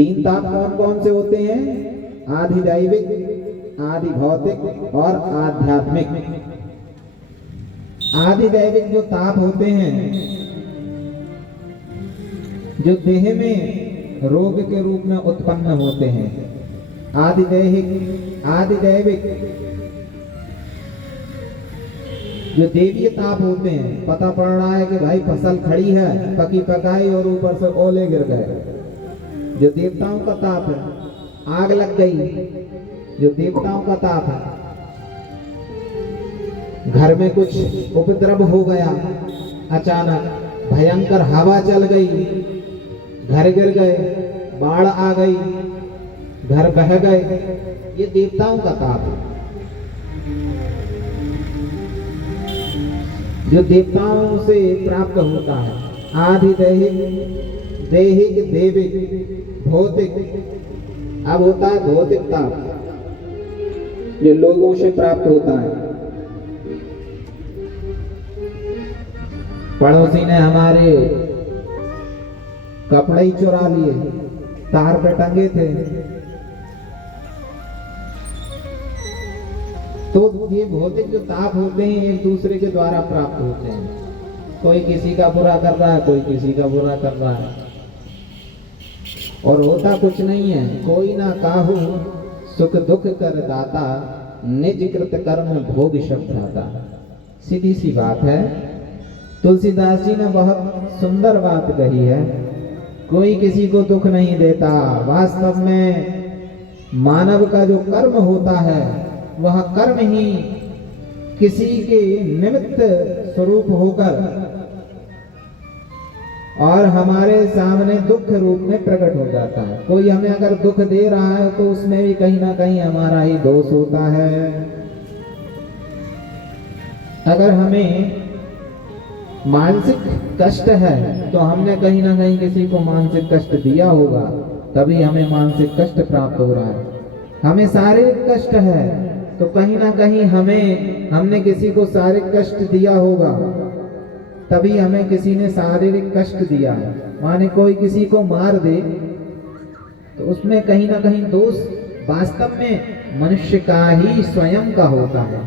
तीन ताप कौन कौन से होते हैं? आदि दैविक, आदि भौतिक और आध्यात्मिक। आदि दैविक जो ताप होते हैं, जो देह में रोग के रूप में उत्पन्न होते हैं, आदि दैविक जो देवीय ताप होते हैं, पता पड़ रहा है कि भाई फसल खड़ी है, पकी पकाई और ऊपर से ओले गिर गए, जो देवताओं का ताप है। आग लग गई, जो देवताओं का ताप है। घर में कुछ उपद्रव हो गया, अचानक भयंकर हवा चल गई, घर गिर गए, बाढ़ आ गई, घर बह गए, ये देवताओं का ताप है। जो देवताओं से प्राप्त होता है। आदि दैहिक, देविक, भौतिक। अब होता है भौतिक ताप, जो लोगों से प्राप्त होता है। पड़ोसी ने हमारे कपड़े ही चुरा लिए, तार पे टंगे थे, तो ये भौतिक जो ताप होते हैं एक दूसरे के द्वारा प्राप्त होते हैं। कोई किसी का बुरा कर रहा है, कोई किसी का बुरा कर रहा है, और होता कुछ नहीं है। कोई ना काहू सुख दुख कर दाता, निज कृत कर्म भोग शब्दाता। सीधी सी बात है। तुलसीदास जी ने बहुत सुंदर बात कही है। कोई किसी को दुख नहीं देता। वास्तव में मानव का जो कर्म होता है, वह कर्म ही किसी के निमित्त स्वरूप होकर और हमारे सामने दुख रूप में प्रकट हो जाता है। कोई हमें अगर दुख दे रहा है तो उसमें भी कहीं ना कहीं हमारा ही दोष होता है। अगर हमें मानसिक कष्ट है तो हमने कहीं ना कहीं किसी को मानसिक कष्ट दिया होगा, तभी हमें मानसिक कष्ट प्राप्त हो रहा है। हमें शारीरिक कष्ट है तो कहीं ना कहीं हमने किसी को शारीरिक कष्ट दिया होगा, तभी हमें किसी ने शारीरिक कष्ट दिया है। माने कोई किसी को मार दे तो उसमें कहीं ना कहीं दोष वास्तव में मनुष्य का ही स्वयं का होता है।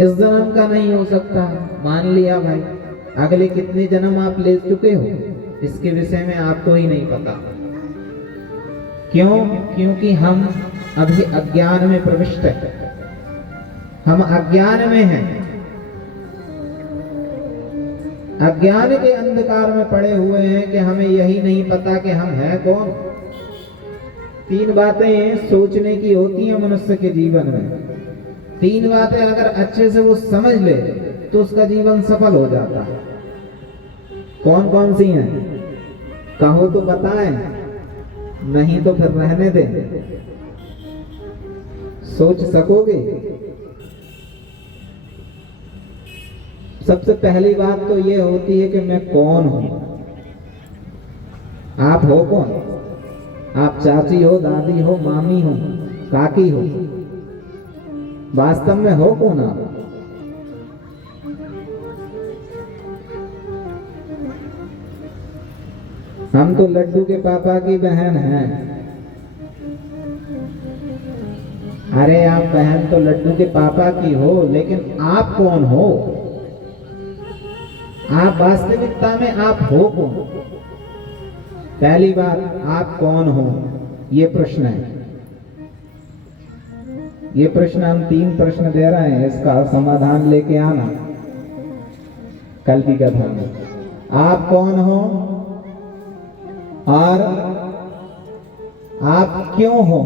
इस जन्म का नहीं हो सकता। मान लिया भाई, अगले कितने जन्म आप ले चुके हो इसके विषय में आपको ही नहीं पता। क्यों? क्योंकि हम अभी अज्ञान में प्रविष्ट हैं। हम अज्ञान में हैं, अज्ञान के अंधकार में पड़े हुए हैं कि हमें यही नहीं पता कि हम हैं कौन। तीन बातें सोचने की होती हैं मनुष्य के जीवन में। तीन बातें अगर अच्छे से वो समझ ले तो उसका जीवन सफल हो जाता है। कौन कौन सी हैं? कहो तो बताएं, नहीं तो फिर रहने दें। सोच सकोगे? सबसे पहली बात तो ये होती है कि मैं कौन हूं। आप हो कौन? आप चाची हो, दादी हो, मामी हो, काकी हो, वास्तव में हो कौन आप? हम तो लड्डू के पापा की बहन हैं। अरे आप बहन तो लड्डू के पापा की हो, लेकिन आप कौन हो? आप वास्तविकता में आप हो कौन? पहली बात, आप कौन हो, ये प्रश्न है। ये प्रश्न हम 3 प्रश्न दे रहे हैं, इसका समाधान लेके आना कल की कथा में। आप कौन हो और आप क्यों हो?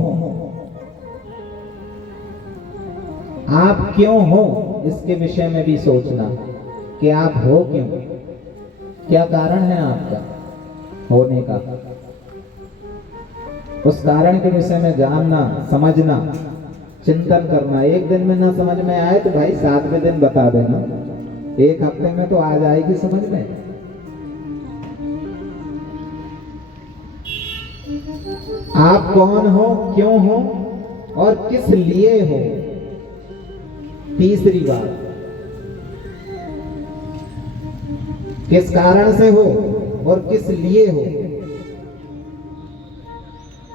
आप क्यों हो इसके विषय में भी सोचना कि आप हो क्यों, क्या कारण है आपका होने का। उस कारण के विषय में जानना, समझना, चिंतन करना। एक दिन में ना समझ में आए तो भाई 7वें दिन बता देना, 1 हफ्ते में तो आ जाएगी समझ में। आप कौन हो, क्यों हो और किस लिए हो। तीसरी बात, किस कारण से हो, और किस लिए हो।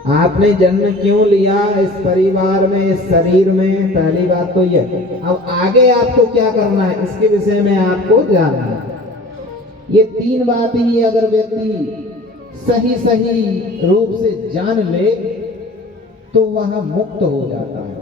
आपने जन्म क्यों लिया इस परिवार में, इस शरीर में, पहली बात तो ये। अब आगे आपको क्या करना है इसके विषय में आपको जानना है। ये तीन बात ही अगर व्यक्ति सही सही रूप से जान ले तो वह मुक्त हो जाता है।